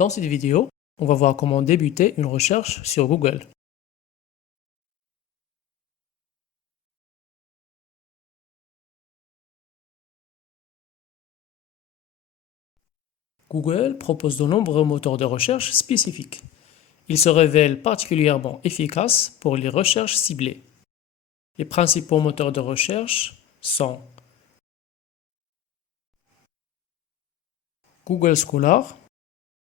Dans cette vidéo, on va voir comment débuter une recherche sur Google. Google propose de nombreux moteurs de recherche spécifiques. Ils se révèlent particulièrement efficaces pour les recherches ciblées. Les principaux moteurs de recherche sont Google Scholar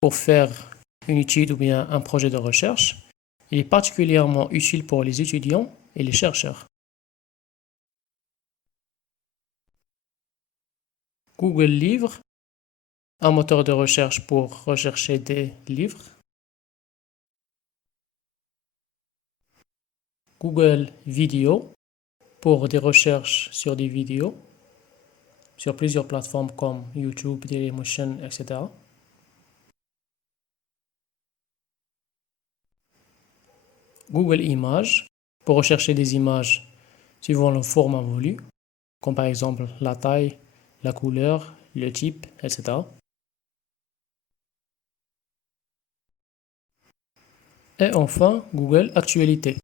pour faire une étude ou bien un projet de recherche. Il est particulièrement utile pour les étudiants et les chercheurs. Google Livres, un moteur de recherche pour rechercher des livres. Google Vidéo pour des recherches sur des vidéos sur plusieurs plateformes comme YouTube, Dailymotion, etc. Google Images pour rechercher des images suivant le format voulu, comme par exemple la taille, la couleur, le type, etc. Et enfin, Google Actualité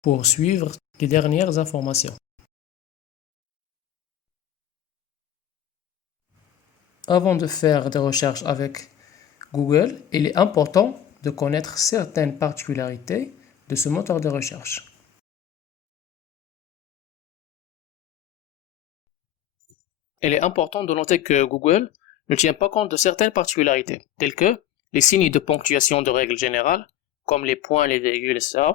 pour suivre les dernières informations. Avant de faire des recherches avec Google, il est important de connaître certaines particularités de ce moteur de recherche. Il est important de noter que Google ne tient pas compte de certaines particularités, telles que les signes de ponctuation de règle générale, comme les points, les virgules, etc.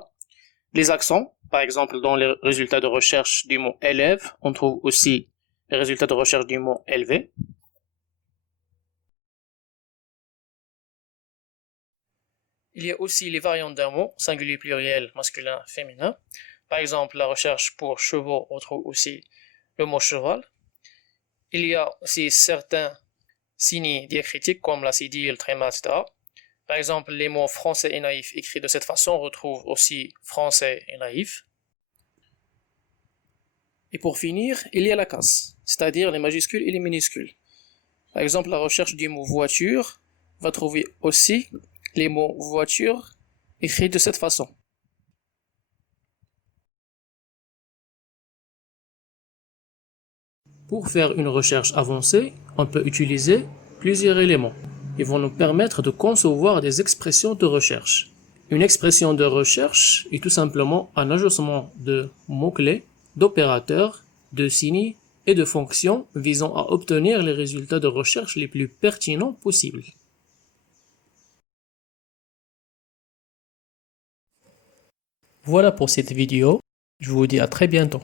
Les accents, par exemple dans les résultats de recherche du mot élève, on trouve aussi les résultats de recherche du mot élevé. Il y a aussi les variantes d'un mot, singulier, pluriel, masculin, féminin. Par exemple, la recherche pour chevaux, on trouve aussi le mot cheval. Il y a aussi certains signes diacritiques comme la cédille, le tréma, etc. Par exemple, les mots français et naïf écrits de cette façon, on retrouve aussi français et naïf. Et pour finir, il y a la casse, c'est-à-dire les majuscules et les minuscules. Par exemple, la recherche du mot voiture va trouver aussi les mots voiture écrits de cette façon. Pour faire une recherche avancée, on peut utiliser plusieurs éléments. Ils vont nous permettre de concevoir des expressions de recherche. Une expression de recherche est tout simplement un agencement de mots-clés, d'opérateurs, de signes et de fonctions visant à obtenir les résultats de recherche les plus pertinents possibles. Voilà pour cette vidéo. Je vous dis à très bientôt.